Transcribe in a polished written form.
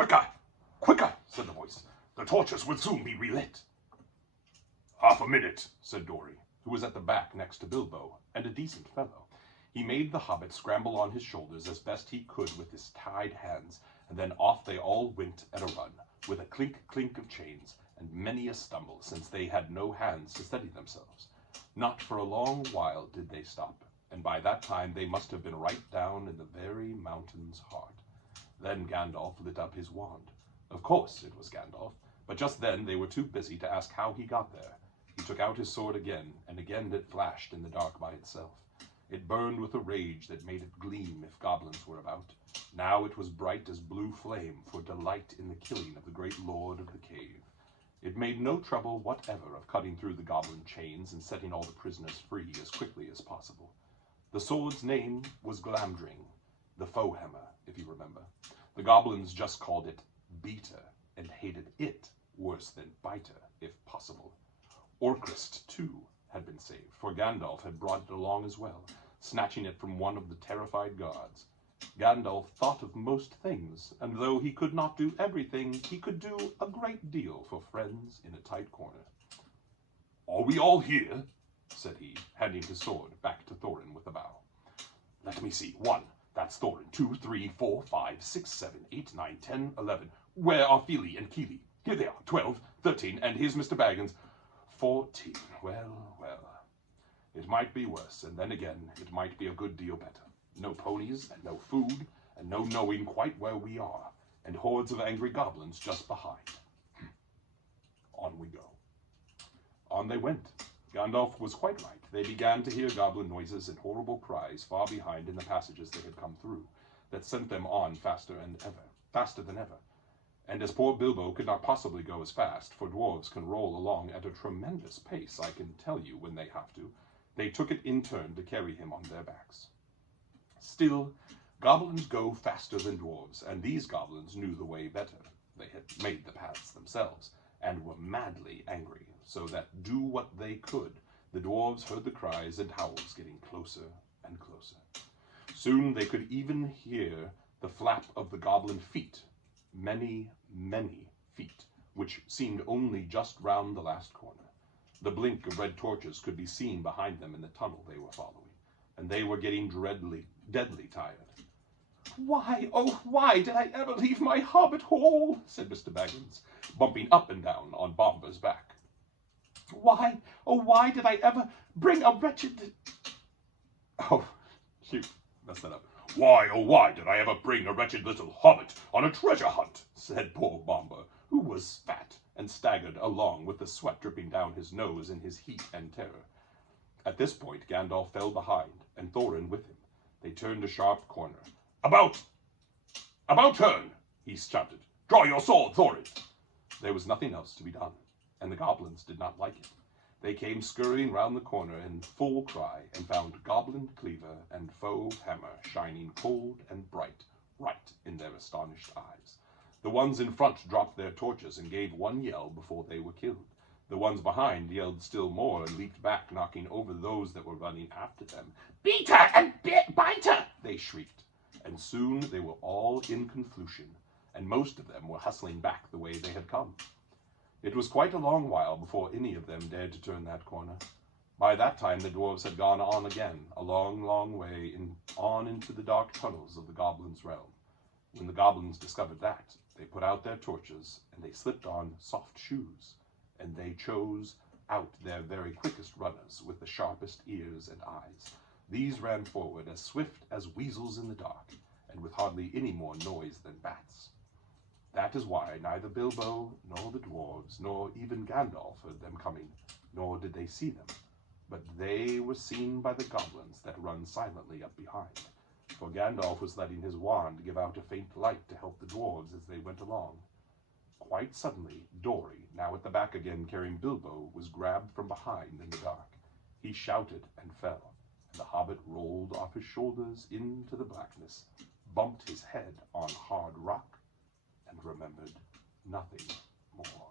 Quicker! Quicker! Said the voice. The torches would soon be relit. Half a minute, said Dory, who was at the back next to Bilbo, and a decent fellow. He made the hobbit scramble on his shoulders as best he could with his tied hands, and then off they all went at a run, with a clink-clink of chains, and many a stumble, since they had no hands to steady themselves. Not for a long while did they stop, and by that time they must have been right down in the very mountain's heart. Then Gandalf lit up his wand. Of course it was Gandalf, but just then they were too busy to ask how he got there. He took out his sword again, and again it flashed in the dark by itself. It burned with a rage that made it gleam if goblins were about. Now it was bright as blue flame for delight in the killing of the great lord of the cave. It made no trouble whatever of cutting through the goblin chains and setting all the prisoners free as quickly as possible. The sword's name was Glamdring, the foe hammer, if you remember. The goblins just called it Beater, and hated it worse than Biter, if possible. Orcrist, too, had been saved, for Gandalf had brought it along as well, snatching it from one of the terrified guards. Gandalf thought of most things, and though he could not do everything, he could do a great deal for friends in a tight corner. "Are we all here?" said he, handing his sword back to Thorin with a bow. "Let me see. 1, that's Thorin. 2, 3, 4, 5, 6, 7, 8, 9, 10, 11. Where are Fili and Kili? Here they are. 12, 13, and here's Mr. Baggins. 14. Well, well. It might be worse, and then again, it might be a good deal better. No ponies, and no food, and no knowing quite where we are, and hordes of angry goblins just behind. On we go." On they went. Gandalf was quite right. They began to hear goblin noises and horrible cries far behind in the passages they had come through, that sent them on faster than ever. And as poor Bilbo could not possibly go as fast, for dwarves can roll along at a tremendous pace, I can tell you, when they have to, they took it in turn to carry him on their backs. Still, goblins go faster than dwarves, and these goblins knew the way better. They had made the paths themselves, and were madly angry, so that, do what they could, the dwarves heard the cries and howls getting closer and closer. Soon they could even hear the flap of the goblin feet, many, many feet, which seemed only just round the last corner. The blink of red torches could be seen behind them in the tunnel they were following, and they were getting deadly tired. "Why, oh, why did I ever leave my hobbit hole?" said Mr. Baggins, bumping up and down on Bomba's back. "Why, oh, why did I ever bring a wretched..." Oh, shoot, messed that up. "Why, oh, why did I ever bring a wretched little hobbit on a treasure hunt?" said poor Bomba, who was fat and staggered along with the sweat dripping down his nose in his heat and terror. At this point, Gandalf fell behind, and Thorin with him. They turned a sharp corner. About turn!" he shouted. "Draw your sword, Thorin!" There was nothing else to be done, and the goblins did not like it. They came scurrying round the corner in full cry, and found goblin cleaver and foe hammer shining cold and bright right in their astonished eyes. The ones in front dropped their torches and gave one yell before they were killed. The ones behind yelled still more and leaped back, knocking over those that were running after them. "Beater and Biter!" they shrieked, and soon they were all in confusion, and most of them were hustling back the way they had come. It was quite a long while before any of them dared to turn that corner. By that time the dwarves had gone on again, a long, long way, on into the dark tunnels of the goblins' realm. When the goblins discovered that, they put out their torches, and they slipped on soft shoes, and they chose out their very quickest runners with the sharpest ears and eyes. These ran forward as swift as weasels in the dark, and with hardly any more noise than bats. That is why neither Bilbo, nor the dwarves, nor even Gandalf heard them coming, nor did they see them. But they were seen by the goblins that run silently up behind, for Gandalf was letting his wand give out a faint light to help the dwarves as they went along. Quite suddenly, Dory, now at the back again carrying Bilbo, was grabbed from behind in the dark. He shouted and fell, and the hobbit rolled off his shoulders into the blackness, bumped his head on hard rock, and remembered nothing more.